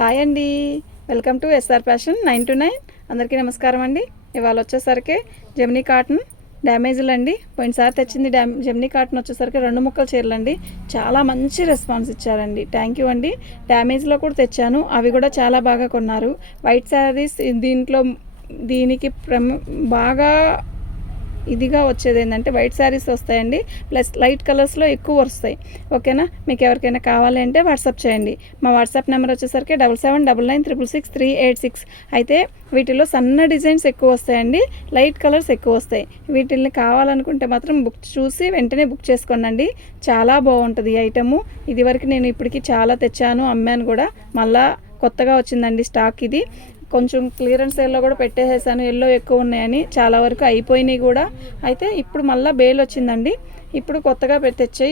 Hi అండి, welcome to SR fashion 929. అందరికీ నమస్కారం అండి. ఇవాళ వచ్చేసరికి జెమినీ కాటన్ డ్యామేజ్లు అండి. పోయినసారి తెచ్చింది జెమినీ కాటన్ వచ్చేసరికి 2 ముక్కల చీరలు అండి. చాలా మంచి రెస్పాన్స్ ఇచ్చారండి. థ్యాంక్ యూ అండి. డ్యామేజ్లో కూడా తెచ్చాను, అవి కూడా చాలా బాగా కొన్నారు. వైట్ శారీస్ దీనికి బాగా ఇదిగా వచ్చేది ఏంటంటే వైట్ శారీస్ వస్తాయండి, ప్లస్ లైట్ కలర్స్లో ఎక్కువ వస్తాయి. ఓకేనా, మీకు ఎవరికైనా కావాలి అంటే వాట్సాప్ చేయండి. మా వాట్సాప్ నెంబర్ వచ్చేసరికి 7799663866. అయితే వీటిలో సన్న డిజైన్స్ ఎక్కువ వస్తాయండి, లైట్ కలర్స్ ఎక్కువ వస్తాయి. వీటిని కావాలనుకుంటే మాత్రం చూసి వెంటనే బుక్ చేసుకోండి. చాలా బాగుంటుంది ఈ ఐటము. ఇదివరకు నేను ఇప్పటికి చాలా తెచ్చాను, అమ్మాను కూడా. మళ్ళీ కొత్తగా వచ్చిందండి స్టాక్. ఇది కొంచెం క్లియరెన్స్ సేల్లో కూడా పెట్టేసేసాను, ఎల్లో ఎక్కువ ఉన్నాయని. చాలా వరకు అయిపోయినాయి కూడా. అయితే ఇప్పుడు మళ్ళీ బేల్ వచ్చిందండి, ఇప్పుడు కొత్తగా తెచ్చి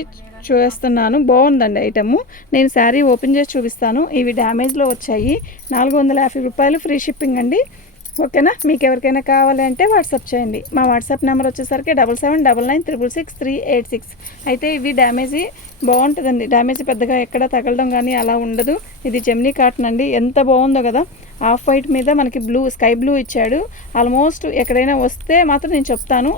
చూస్తున్నాను. బాగుందండి ఐటము. నేను శారీ ఓపెన్ చేసి చూపిస్తాను. ఇవి డ్యామేజ్లో వచ్చాయి. 450 రూపాయలు ఫ్రీ షిప్పింగ్ అండి. ఓకేనా, మీకు ఎవరికైనా కావాలి అంటే వాట్సాప్ చేయండి. మా వాట్సాప్ నెంబర్ వచ్చేసరికి 7799663866. అయితే ఇవి డ్యామేజీ బాగుంటుందండి. డ్యామేజ్ పెద్దగా ఎక్కడ తగలడం కానీ అలా ఉండదు. ఇది జెమినీ కాటన్ అండి. ఎంత బాగుందో కదా. ఆఫ్ వైట్ మీద మనకి స్కై బ్లూ ఇచ్చాడు. ఆల్మోస్ట్ ఎక్కడైనా వస్తే మాత్రం నేను చెప్తాను.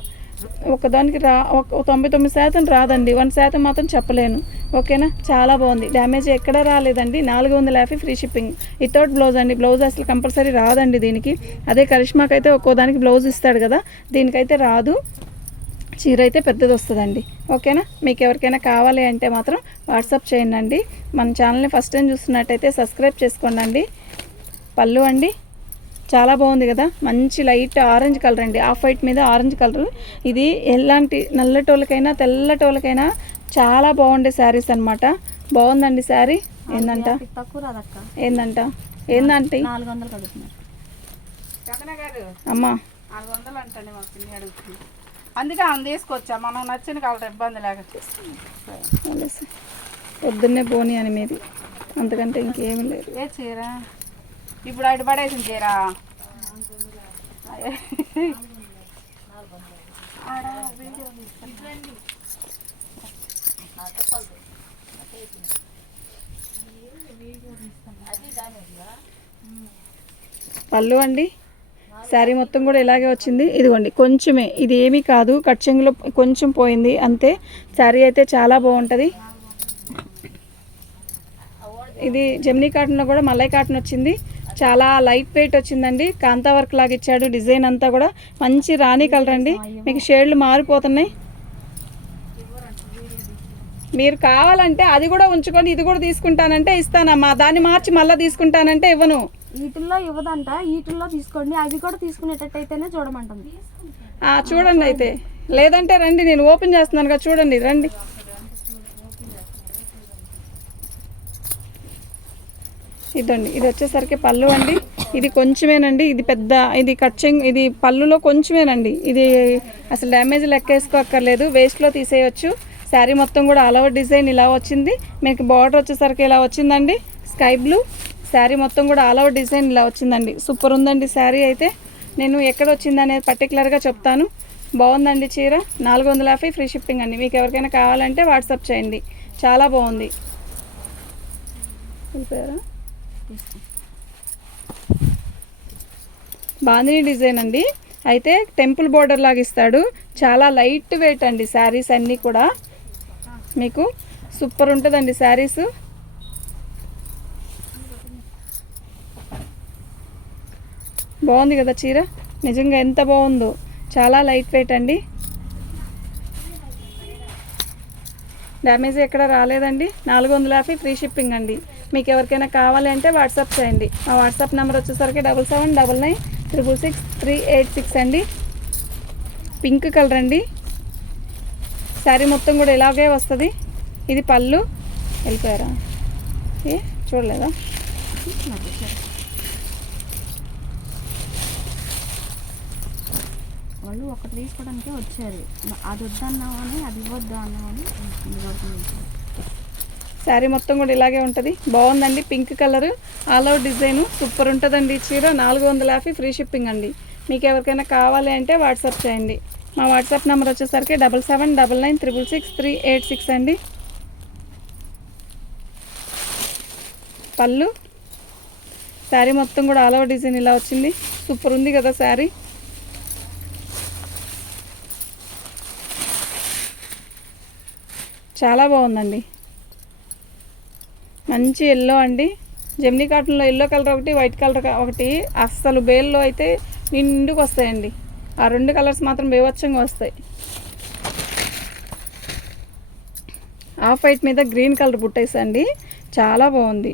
ఒకదానికి 99% రాదండి, 1% మాత్రం చెప్పలేను. ఓకేనా, చాలా బాగుంది. డ్యామేజ్ ఎక్కడ రాలేదండి. 450 ఫ్రీ షిప్పింగ్. వితౌట్ బ్లౌజ్ అండి. బ్లౌజ్ అసలు కంపల్సరీ రాదండి దీనికి. అదే కరిష్మాకి అయితే ఒక్కో దానికి బ్లౌజ్ ఇస్తాడు కదా, దీనికైతే రాదు. చీర అయితే పెద్దది వస్తుందండి. ఓకేనా, మీకు ఎవరికైనా కావాలి అంటే మాత్రం వాట్సాప్ చేయండి. మన ఛానల్ని ఫస్ట్ టైం చూస్తున్నట్టయితే సబ్స్క్రైబ్ చేసుకోండి. పళ్ళు అండి, చాలా బాగుంది కదా. మంచి లైట్ ఆరెంజ్ కలర్ అండి, ఆఫ్ వైట్ మీద ఆరెంజ్ కలర్. ఇది ఎలాంటి నల్లటోళ్ళకైనా తెల్లటోళ్ళకైనా చాలా బాగుండే శారీస్ అనమాట. బాగుందండి శారీ. ఏందంటే 400 అమ్మా 400 అంటే మా పిన్ని అడుగుతుంది, అందుకే ఆమె తీసుకొచ్చా. మనం నచ్చిన కలర్ ఇబ్బంది లేక. పొద్దున్నే పోనీ అని మీది, అంతకంటే ఇంకేమీ లేదు. ఏ చీర ఇప్పుడు అటు పడేసిన చీర పళ్ళు అండి, శారీ మొత్తం కూడా ఇలాగే వచ్చింది. ఇదిగోండి కొంచెమే, ఇది ఏమీ కాదు, కట్చింగ్లో కొంచెం పోయింది అంతే. శారీ అయితే చాలా బాగుంటుంది. ఇది జెమినీ కాటన్లో కూడా మలై కాటన్ వచ్చింది. చాలా లైట్ వెయిట్ వచ్చిందండి. కాంతా వర్క్ లాగా ఇచ్చాడు. డిజైన్ అంతా కూడా మంచి రాణి కలర్ అండి. మీకు షేడ్లు మారిపోతున్నాయి. మీరు కావాలంటే అది కూడా ఉంచుకొని ఇది కూడా తీసుకుంటానంటే ఇస్తానమ్మా. దాన్ని మార్చి మళ్ళీ తీసుకుంటానంటే ఇవ్వను. వీటిల్లో ఇవ్వదంట, వీటిల్లో తీసుకోండి. అవి కూడా తీసుకునేటట్టయితేనే చూడమంటుంది. చూడండి అయితే, లేదంటే రండి, నేను ఓపెన్ చేస్తున్నాను కదా, చూడండి రండి. ఇదండి, ఇది వచ్చేసరికి పళ్ళు అండి. ఇది కొంచెమేనండి, ఇది పెద్ద, ఇది కట్చింగ్, ఇది పళ్ళులో కొంచెమేనండి. ఇది అసలు డ్యామేజ్ లెక్కేసుకోక్కర్లేదు, వేస్ట్లో తీసేయచ్చు. శారీ మొత్తం కూడా ఆల్ ఓవర్ డిజైన్ ఇలా వచ్చింది. మీకు బార్డర్ వచ్చేసరికి ఇలా వచ్చిందండి, స్కై బ్లూ. శారీ మొత్తం కూడా ఆల్ ఓవర్ డిజైన్ ఇలా వచ్చిందండి. సూపర్ ఉందండి శారీ. అయితే నేను ఎక్కడ వచ్చింది అనేది పర్టికులర్గా చెప్తాను. బాగుందండి చీర. 450 ఫ్రీ షిప్పింగ్ అండి. మీకు ఎవరికైనా కావాలంటే వాట్సాప్ చేయండి. చాలా బాగుంది. బాందిని డిజైన్ అండి. అయితే టెంపుల్ బోర్డర్ లాగా ఇస్తాడు. చాలా లైట్ వెయిట్ అండి శారీస్ అన్నీ కూడా. మీకు సూపర్ ఉంటుందండి శారీస్. బాగుంది కదా చీర, నిజంగా ఎంత బాగుందో. చాలా లైట్ వెయిట్ అండి. డ్యామేజ్ ఎక్కడ రాలేదండి. 450 ఫ్రీ షిప్పింగ్ అండి. మీకు ఎవరికైనా కావాలి అంటే వాట్సాప్ చేయండి. మా వాట్సాప్ నెంబర్ వచ్చేసరికి 7799663866 అండి. పింక్ కలర్ అండి. శారీ మొత్తం కూడా ఇలాగే వస్తుంది. ఇది పళ్ళు. వెళ్ళిపోయారా, చూడలేదా? వాళ్ళు ఒకటి తీసుకోవడానికి వచ్చారు, అది వద్దన్నామని అది ఇవ్వద్దు అన్నామని. శారీ మొత్తం కూడా ఇలాగే ఉంటుంది. బాగుందండి, pink colour all over design. Super ఉంటుందండి ఈ చీర. 450 ఫ్రీ షిప్పింగ్ అండి. మీకు ఎవరికైనా కావాలి అంటే వాట్సాప్ చేయండి. మా వాట్సాప్ నెంబర్ వచ్చేసరికి 7799663866 అండి. పళ్ళు శారీ మొత్తం కూడా ఆల్ ఓవర్ డిజైన్ ఇలా వచ్చింది. సూపర్ ఉంది కదా శారీ. చాలా బాగుందండి. మంచి ఎల్లో అండి. జెమినీ కాటన్లో ఎల్లో కలర్ ఒకటి, వైట్ కలర్ ఒకటి అస్సలు బేల్లో అయితే నిండుకు వస్తాయండి. ఆ 2 కలర్స్ మాత్రం బేవచ్చంగా వస్తాయి. ఆఫ్ వైట్ మీద గ్రీన్ కలర్ బుట్టేసండి. చాలా బాగుంది.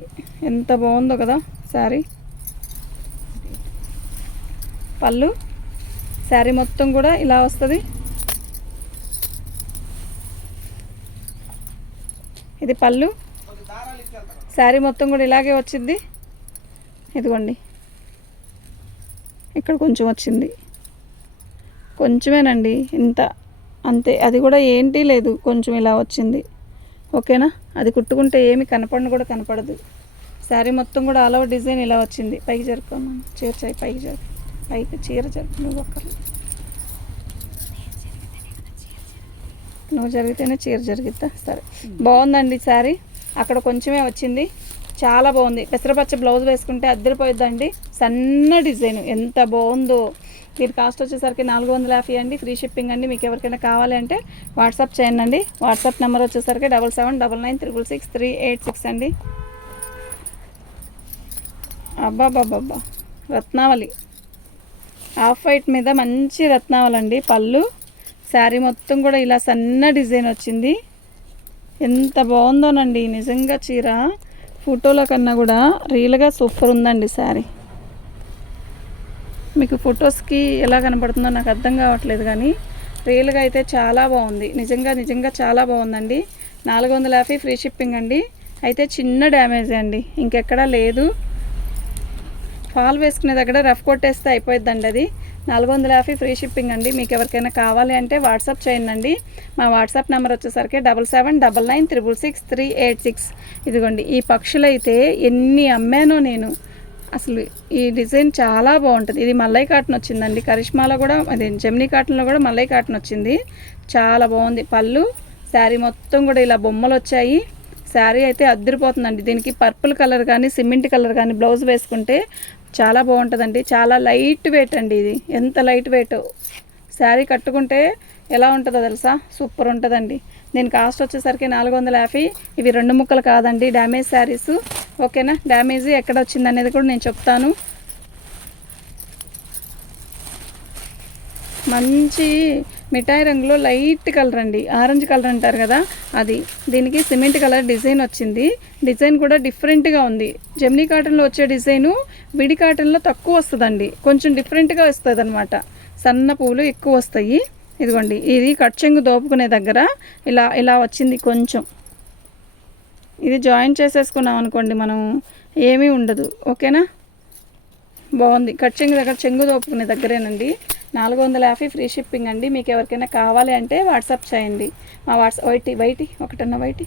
ఎంత బాగుందో కదా శారీ. పళ్ళు శారీ మొత్తం కూడా ఇలా వస్తుంది. ఇది పళ్ళు. శారీ మొత్తం కూడా ఇలాగే వచ్చింది. ఇదిగోండి ఇక్కడ కొంచెం వచ్చింది, కొంచెమేనండి, ఇంత అంతే. అది కూడా ఏంటి లేదు, కొంచెం ఇలా వచ్చింది. ఓకేనా. అది కుట్టుకుంటే ఏమి కనపడను కూడా కనపడదు. శారీ మొత్తం కూడా ఆల్ ఓవర్ డిజైన్ ఇలా వచ్చింది. పైకి జరుపుకోమని చీర పైకి జరుపు, పైకి చీర జరుపు. నువ్వు జరిగితేనే చీర జరిగిద్దా? సరే, బాగుందండి శారీ. అక్కడ కొంచెమే వచ్చింది, చాలా బాగుంది. పెసరపచ్చ బ్లౌజ్ వేసుకుంటే అద్దరిపోయిద్దండి. సన్న డిజైన్ ఎంత బాగుందో. దీని కాస్ట్ వచ్చేసరికి 450 అండి. ఫ్రీ షిప్పింగ్ అండి. మీకు ఎవరికైనా కావాలి అంటే వాట్సాప్ చేయండి. వాట్సాప్ నెంబర్ వచ్చేసరికి 7799966386 అండి. అబ్బాబ్బాబ్బా, రత్నావళి ఆఫ్ వైట్ మీద మంచి రత్నావళి పళ్ళు. శారీ మొత్తం కూడా ఇలా సన్న డిజైన్ వచ్చింది. ఎంత బాగుందోనండి నిజంగా. చీర ఫోటోల కన్నా కూడా రియల్గా సూపర్ ఉందండి శారీ. మీకు ఫొటోస్కి ఎలా కనపడుతుందో నాకు అర్థం కావట్లేదు, కానీ రియల్గా అయితే చాలా బాగుంది. నిజంగా చాలా బాగుందండి. 450 ఫ్రీ షిప్పింగ్ అండి. అయితే చిన్న డ్యామేజ్ అండి, ఇంకెక్కడా లేదు. ఫాల్ వేసుకునే దగ్గర రఫ్ కొట్టేస్తే అయిపోయిద్దండి. అది 450 ఫ్రీ షిప్పింగ్ అండి. మీకు ఎవరికైనా కావాలి అంటే వాట్సాప్ చేయండి. మా వాట్సాప్ నెంబర్ వచ్చేసరికి 7799966386. ఇదిగోండి ఈ పక్షులైతే ఎన్ని అమ్మానో నేను. అసలు ఈ డిజైన్ చాలా బాగుంటుంది. ఇది మల్లై కాటన్ వచ్చిందండి. కరిష్మాలో కూడా, అది జెమినీ కాటన్లో కూడా మల్లై కాటన్ వచ్చింది. చాలా బాగుంది. పళ్ళు శారీ మొత్తం కూడా ఇలా బొమ్మలు వచ్చాయి. శారీ అయితే అద్దరిపోతుందండి. దీనికి పర్పుల్ కలర్ కానీ సిమెంట్ కలర్ కానీ బ్లౌజ్ వేసుకుంటే చాలా బాగుంటుందండి. చాలా లైట్ వెయిట్ అండి. ఇది ఎంత లైట్ వెయిట్. శారీ కట్టుకుంటే ఎలా ఉంటుందో తెలుసా, సూపర్ ఉంటుందండి. దీని కాస్ట్ వచ్చేసరికి 450. ఇవి 2 ముక్కలు కాదండి, డ్యామేజ్ శారీస్. ఓకేనా. డ్యామేజ్ ఎక్కడ వచ్చింది అనేది కూడా నేను చెప్తాను. మంచి మిఠాయి రంగులో లైట్ కలర్ అండి, ఆరెంజ్ కలర్ అంటారు కదా అది. దీనికి సిమెంట్ కలర్ డిజైన్ వచ్చింది. డిజైన్ కూడా డిఫరెంట్గా ఉంది. జెమినీ కాటన్లో వచ్చే డిజైను విడి కాటన్లో తక్కువ వస్తుందండి, కొంచెం డిఫరెంట్గా వస్తుంది అనమాట. సన్న పూలు ఎక్కువ వస్తాయి. ఇదిగోండి ఇది కట్ చెంగు దోపుకునే దగ్గర ఇలా వచ్చింది కొంచెం. ఇది జాయిన్ చేసేసుకున్నాం అనుకోండి మనం, ఏమీ ఉండదు. ఓకేనా. బాగుంది. కట్ చెంగు దగ్గర, చెంగు దోపుకునే దగ్గరేనండి. 450 ఫ్రీ షిప్పింగ్ అండి. మీకు ఎవరికైనా కావాలి అంటే వాట్సాప్ చేయండి. మా వైటి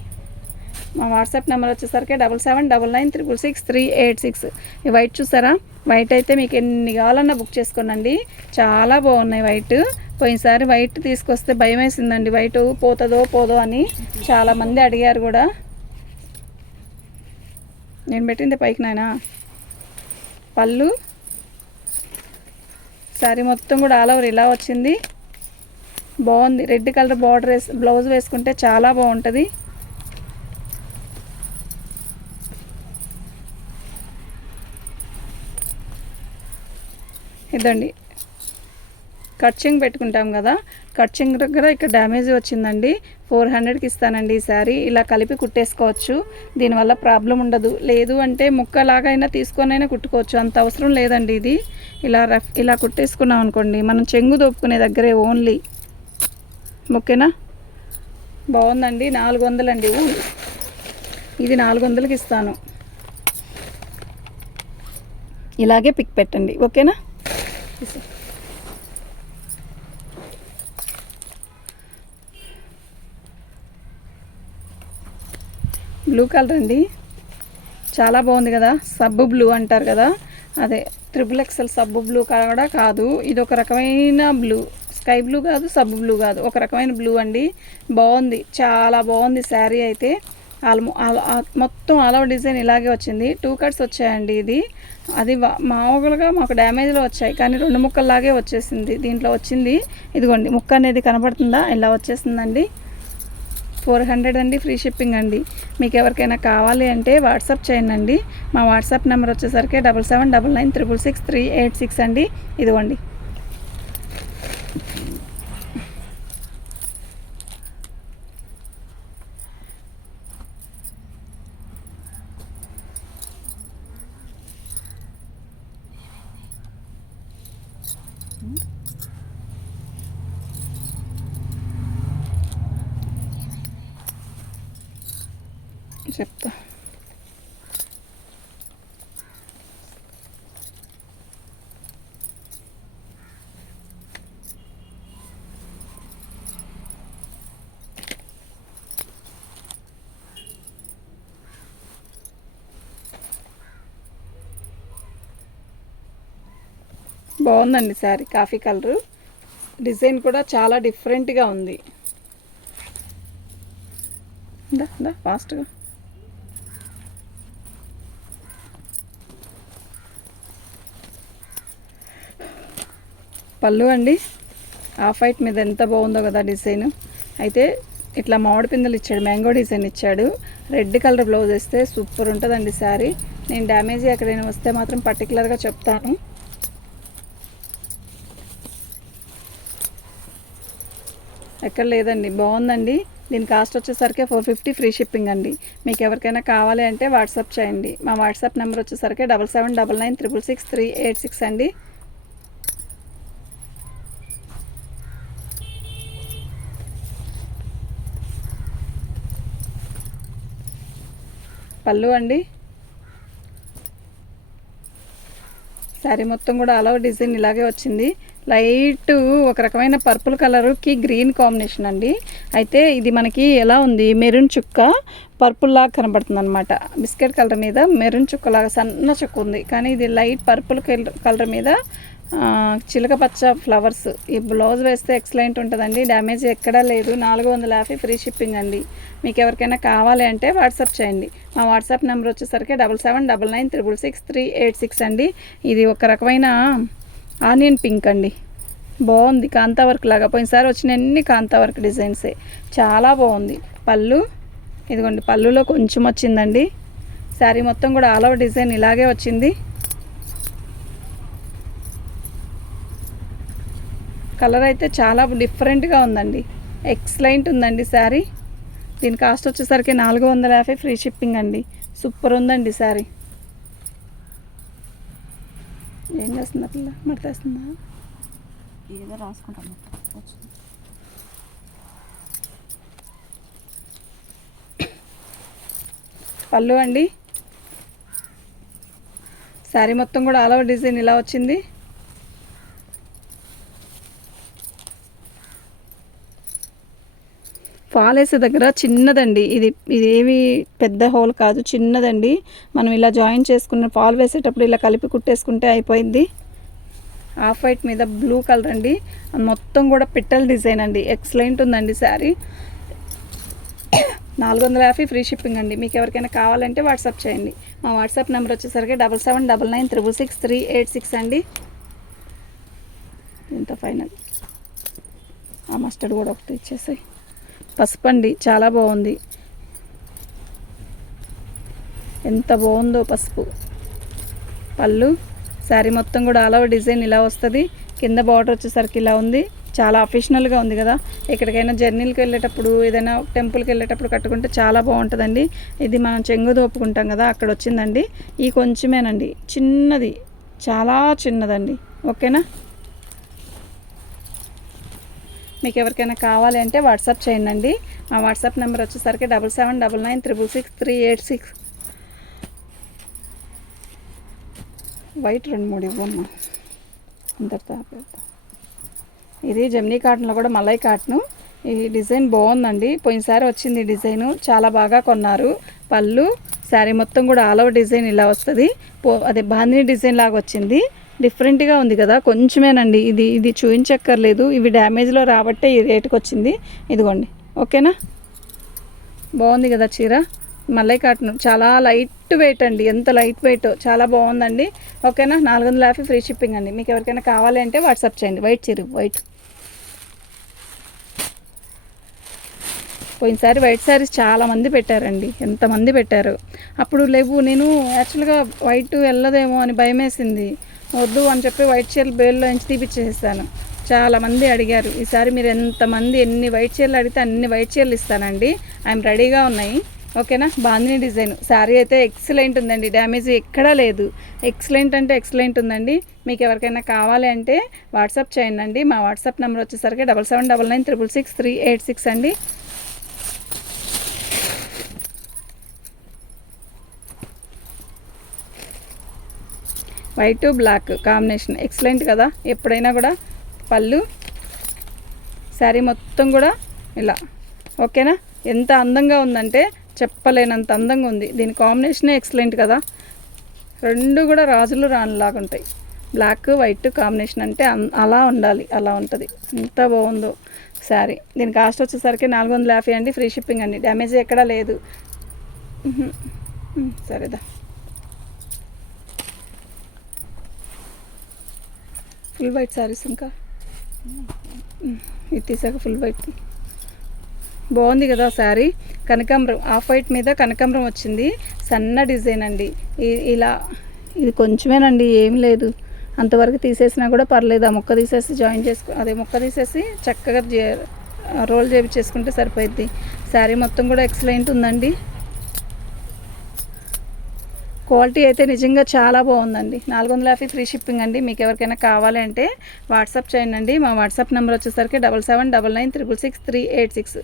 మా వాట్సాప్ నెంబర్ వచ్చేసరికి 7799966386. ఈ వైట్ చూసారా, వైట్ అయితే మీకు ఎన్ని కావాలన్నా బుక్ చేసుకోనండి. చాలా బాగున్నాయి వైట్. పోయినసారి వైట్ తీసుకొస్తే భయం వేసిందండి, వైట్ పోదో అని చాలామంది అడిగారు కూడా. నేను పెట్టింది పైకి నాయనా. పళ్ళు శారీ మొత్తం కూడా ఆల్ ఓవర్ ఇలా వచ్చింది. బాగుంది. రెడ్ కలర్ బార్డర్ బ్లౌజ్ వేసుకుంటే చాలా బాగుంటుంది. ఇదండి కట్చింగ్ పెట్టుకుంటాం కదా, కట్చింగ్ దగ్గర ఇక్కడ డ్యామేజ్ వచ్చిందండి. 400కి ఇస్తానండి ఈ శారీ. ఇలా కలిపి కుట్టేసుకోవచ్చు, దీనివల్ల ప్రాబ్లం ఉండదు. లేదు అంటే ముక్కలాగైనా తీసుకొనైనా కుట్టుకోవచ్చు, అంత అవసరం లేదండి. ఇది ఇలా కుట్టేసుకున్నాం అనుకోండి, మనం చెంగు దోపుకునే దగ్గరే ఓన్లీ. ఓకేనా. బాగుందండి. 400 అండి. ఇది 400కి ఇస్తాను. ఇలాగే పిక్ పెట్టండి. ఓకేనా. బ్లూ కలర్ అండి, చాలా బాగుంది కదా. సబ్బు బ్లూ అంటారు కదా, అదే XXL సబ్బు బ్లూ కూడా కాదు. ఇది ఒక రకమైన బ్లూ, స్కై బ్లూ కాదు, సబ్బు బ్లూ కాదు, ఒక రకమైన బ్లూ అండి. బాగుంది, చాలా బాగుంది శారీ అయితే. మొత్తం ఆల్ ఓవర్ డిజైన్ ఇలాగే వచ్చింది. 2 కట్స్ వచ్చాయండి. ఇది అది మామూలుగా మాకు డ్యామేజ్లో వచ్చాయి, కానీ 2 ముక్కల్లాగే వచ్చేసింది. దీంట్లో వచ్చింది ఇదిగోండి, ముక్క అనేది కనపడుతుందా, ఇలా వచ్చేసిందండి. 400 అండి, ఫ్రీ షిప్పింగ్ అండి. మీకు ఎవరికైనా కావాలి అంటే వాట్సాప్ చేయండి. మా వాట్సాప్ నెంబర్ వచ్చేసరికి 7799666386 అండి. ఇదిగోండి. చెప్తా. బాగుందండి శారీ, కాఫీ కలరు. డిజైన్ కూడా చాలా డిఫరెంట్గా ఉంది. ఫాస్ట్గా పళ్ళు అండి, ఆఫ్ వైట్ మీద ఎంత బాగుందో కదా డిజైన్. అయితే ఇట్లా మామిడి పిందెలు ఇచ్చాడు, మ్యాంగో డిజైన్ ఇచ్చాడు. రెడ్ కలర్ బ్లౌజ్ వేస్తే సూపర్ ఉంటుందండి శారీ. నేను డ్యామేజ్ ఎక్కడైనా వస్తే మాత్రం పర్టికులర్గా చెప్తాను. ఎక్కడ లేదండి, బాగుందండి. దీని కాస్ట్ వచ్చేసరికి 450 ఫ్రీ షిప్పింగ్ అండి. మీకు ఎవరికైనా కావాలి అంటే వాట్సాప్ చేయండి. మా వాట్సాప్ నెంబర్ వచ్చేసరికి 7799666386 అండి. పళ్ళు అండి, శారీ మొత్తం కూడా ఆల్ ఓవర్ డిజైన్ ఇలాగే వచ్చింది. లైట్ ఒక రకమైన పర్పుల్ కలర్కి గ్రీన్ కాంబినేషన్ అండి. అయితే ఇది మనకి ఎలా ఉంది, మెరూన్ చుక్క పర్పుల్ లాగా కనబడుతుంది అనమాట. బిస్కెట్ కలర్ మీద మెరూన్ చుక్క లాగా సన్న చుక్క ఉంది, కానీ ఇది లైట్ పర్పుల్ కలర్ మీద చిలక పచ్చ ఫ్లవర్స్. ఈ బ్లౌజ్ వేస్తే ఎక్సలెంట్ ఉంటుందండి, డ్యామేజ్ ఎక్కడా లేదు. 450 ఫ్రీ షిప్పింగ్ అండి. మీకు ఎవరికైనా కావాలి అంటే వాట్సాప్ చేయండి. మా వాట్సాప్ నెంబర్ వచ్చేసరికి 7799666386 అండి. ఇది ఒక రకమైన ఆనియన్ పింక్ అండి, బాగుంది. కాంతా వర్క్ లాగా, పోయినసారి వచ్చిన అన్ని కాంతా వర్క్ డిజైన్సే, చాలా బాగుంది. పళ్ళు ఇదిగోండి, పళ్ళులో కొంచెం వచ్చిందండి. శారీ మొత్తం కూడా ఆల్ ఓవర్ డిజైన్ ఇలాగే వచ్చింది. కలర్ అయితే చాలా డిఫరెంట్గా ఉందండి, ఎక్సలెంట్ ఉందండి శారీ. దీని కాస్ట్ వచ్చేసరికి 450 ఫ్రీ షిప్పింగ్ అండి. సూపర్ ఉందండి శారీ. ఏం చేస్తుందా పిల్ల, మడతేస్తుందా? ఏదో రాసుకుంటాను. పళ్ళు అండి, శారీ మొత్తం కూడా ఆల్ ఓవర్ డిజైన్ ఇలా వచ్చింది. ఫాల్ వేసే దగ్గర చిన్నదండి, ఇది ఏమి పెద్ద హోల్ కాదు, చిన్నదండి. మనం ఇలా జాయిన్ చేసుకున్న ఫాల్ వేసేటప్పుడు ఇలా కలిపి కుట్టేసుకుంటే అయిపోయింది. ఆఫ్ వైట్ మీద బ్లూ కలర్ అండి, మొత్తం కూడా పిట్టల డిజైన్ అండి, ఎక్సలెంట్ ఉందండి శారీ. 450 ఫ్రీ షిప్పింగ్ అండి. మీకు ఎవరికైనా కావాలంటే వాట్సాప్ చేయండి. మా వాట్సాప్ నెంబర్ వచ్చేసరికి 7799666386 అండి. ఇంత ఫైనల్. ఆ మస్టర్డ్ కూడా ఒకటి ఇచ్చేసాయి. పసుపు అండి, చాలా బాగుంది, ఎంత బాగుందో పసుపు. పళ్ళు, శారీ మొత్తం కూడా ఆల్ ఓవర్ డిజైన్ ఇలా వస్తుంది. కింద బార్డర్ వచ్చేసరికి ఇలా ఉంది, చాలా అఫీషనల్గా ఉంది కదా. ఎక్కడికైనా జర్నీలకు వెళ్ళేటప్పుడు, ఏదైనా టెంపుల్కి వెళ్ళేటప్పుడు కట్టుకుంటే చాలా బాగుంటుందండి. ఇది మనం చెంగు దోపుకుంటాం కదా, అక్కడ వచ్చిందండి. ఈ కొంచెమేనండి, చిన్నది, చాలా చిన్నదండి. ఓకేనా, మీకు ఎవరికైనా కావాలి అంటే వాట్సాప్ చేయండి. మా వాట్సాప్ నెంబర్ వచ్చేసరికి 7799666386. వైట్ 2-3 ఇవ్వమ్మా, ఇంతటితో ఆపేద్దాం. ఇది జెమినీ కాటన్లో కూడా మలై కాటను. ఈ డిజైన్ బాగుందండి, పోయినసారి వచ్చింది డిజైను, చాలా బాగా కొన్నారు. పళ్ళు, శారీ మొత్తం కూడా ఆల్ ఓవర్ డిజైన్ ఇలా వస్తుంది. అదే బాందిని డిజైన్ లాగా వచ్చింది, డిఫరెంట్గా ఉంది కదా. కొంచెమేనండి, ఇది చూపించక్కర్లేదు. ఇవి డ్యామేజ్లో రాబట్టే ఈ రేటుకి వచ్చింది. ఇదిగోండి, ఓకేనా, బాగుంది కదా చీర. మల్లై కాటన్ చాలా లైట్ వెయిట్ అండి, ఎంత లైట్ వెయిట్, చాలా బాగుందండి. ఓకేనా, 450 ఫ్రీ షిప్పింగ్ అండి. మీకు ఎవరికైనా కావాలి అంటే వాట్సాప్ చేయండి. వైట్ చీర, వైట్. పోయినసారి వైట్ శారీస్ చాలామంది పెట్టారండి, ఎంతమంది పెట్టారు. అప్పుడు లేవు, నేను యాక్చువల్గా వైట్ వెళ్ళదేమో అని భయం వేసింది, వద్దు అని చెప్పి వైట్ చీరలు బేల్లో నుంచి తీపిచ్చేసాను. చాలామంది అడిగారు. ఈసారి మీరు ఎంతమంది ఎన్ని వైట్ చీరలు అడిగితే అన్ని వైట్ చీరలు ఇస్తానండి. ఐఎమ్ రెడీగా ఉన్నాయి. ఓకేనా, బాందిని డిజైన్ శారీ అయితే ఎక్సలెంట్ ఉందండి, డ్యామేజ్ ఎక్కడా లేదు. ఎక్సలెంట్ అంటే ఎక్సలెంట్ ఉందండి. మీకు ఎవరికైనా కావాలి అంటే వాట్సాప్ చేయండి. మా వాట్సాప్ నెంబర్ వచ్చేసరికి 7799666386 అండి. వైట్ బ్లాక్ కాంబినేషన్ ఎక్సలెంట్ కదా. ఎప్పుడైనా కూడా పళ్ళు శారీ మొత్తం కూడా ఇలా. ఓకేనా, ఎంత అందంగా ఉందంటే చెప్పలేనంత అందంగా ఉంది. దీని కాంబినేషనే ఎక్సలెంట్ కదా. రెండు కూడా రాజులు రాణిలాగా ఉంటాయి. బ్లాక్ వైట్ కాంబినేషన్ అంటే అలా ఉండాలి, అలా ఉంటుంది. ఎంత బాగుందో శారీ. దీని కాస్ట్ వచ్చేసరికి 450 అండి, ఫ్రీ షిప్పింగ్ అండి. డ్యామేజ్ ఎక్కడా లేదు. సరేదా, ఫుల్ వైట్ శారీస్ ఇంకా ఇది తీసాక ఫుల్ వైట్ బాగుంది కదా శారీ. కనకాంబరం ఆఫ్ వైట్ మీద కనకాంబరం వచ్చింది, సన్న డిజైన్ అండి. ఇలా ఇది కొంచెమేనండి, ఏం లేదు. అంతవరకు తీసేసినా కూడా పర్లేదు. ఆ ముక్క తీసేసి జాయిన్ చేసుకో, అదే ముక్క తీసేసి చక్కగా రోల్ చేయించేసుకుంటే సరిపోద్ది. శారీ మొత్తం కూడా ఎక్సలెంట్ ఉందండి. క్వాలిటీ అయితే నిజంగా చాలా బాగుందండి. 450 ఫ్రీ షిప్పింగ్ అండి. మీకు ఎవరికైనా కావాలి అంటే వాట్సాప్ చేయండి. మా వాట్సాప్ నెంబర్ వచ్చేసరికి 7799666386.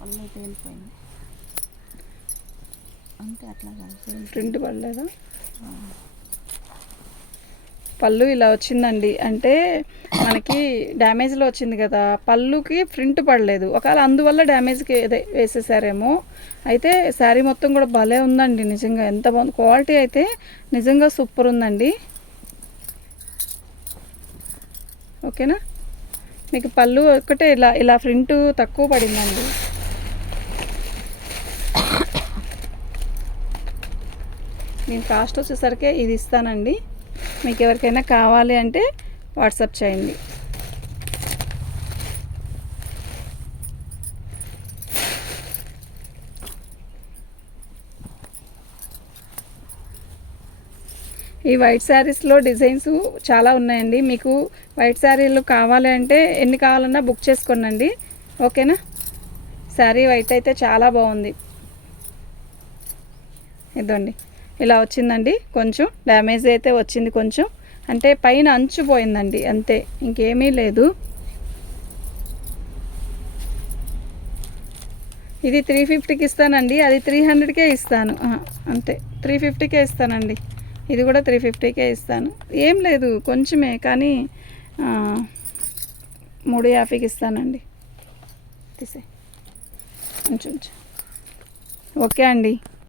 పళ్ళు అయితే వెళ్ళిపోయింది అంతే, అట్లా ప్రింట్ పడలేదా? పళ్ళు ఇలా వచ్చిందండి, అంటే మనకి డ్యామేజ్లో వచ్చింది కదా, పళ్ళుకి ప్రింట్ పడలేదు. ఒకవేళ అందువల్ల డ్యామేజ్కి వేసేసారేమో. అయితే శారీ మొత్తం కూడా భలే ఉందండి, నిజంగా ఎంత బాగుంది. క్వాలిటీ అయితే నిజంగా సూపర్ ఉందండి. ఓకేనా, మీకు పళ్ళు ఒక్కటే ఇలా ఇలా ప్రింట్ తక్కువ పడిందండి. నేను కాస్ట్ వచ్చేసరికి ఇది ఇస్తానండి. మీకు ఎవరికైనా కావాలి అంటే వాట్సాప్ చేయండి. ఈ వైట్ శారీస్లో డిజైన్స్ చాలా ఉన్నాయండి. మీకు వైట్ శారీలు కావాలి అంటే ఎన్ని కావాలన్నా బుక్ చేసుకోండి. ఓకేనా, శారీ వైట్ అయితే చాలా బాగుంది. ఇదండి ఇలా వచ్చిందండి. కొంచెం డ్యామేజ్ అయితే వచ్చింది, కొంచెం అంటే పైన అంచు పోయిందండి, అంతే, ఇంకేమీ లేదు. ఇది 350కి ఇస్తానండి, అది 300కే ఇస్తాను, అంతే 350కే ఇస్తానండి. ఇది కూడా 350కే ఇస్తాను, ఏం లేదు, కొంచెమే, కానీ 350కి ఇస్తానండి. తీసే ఉంచు. ఓకే అండి.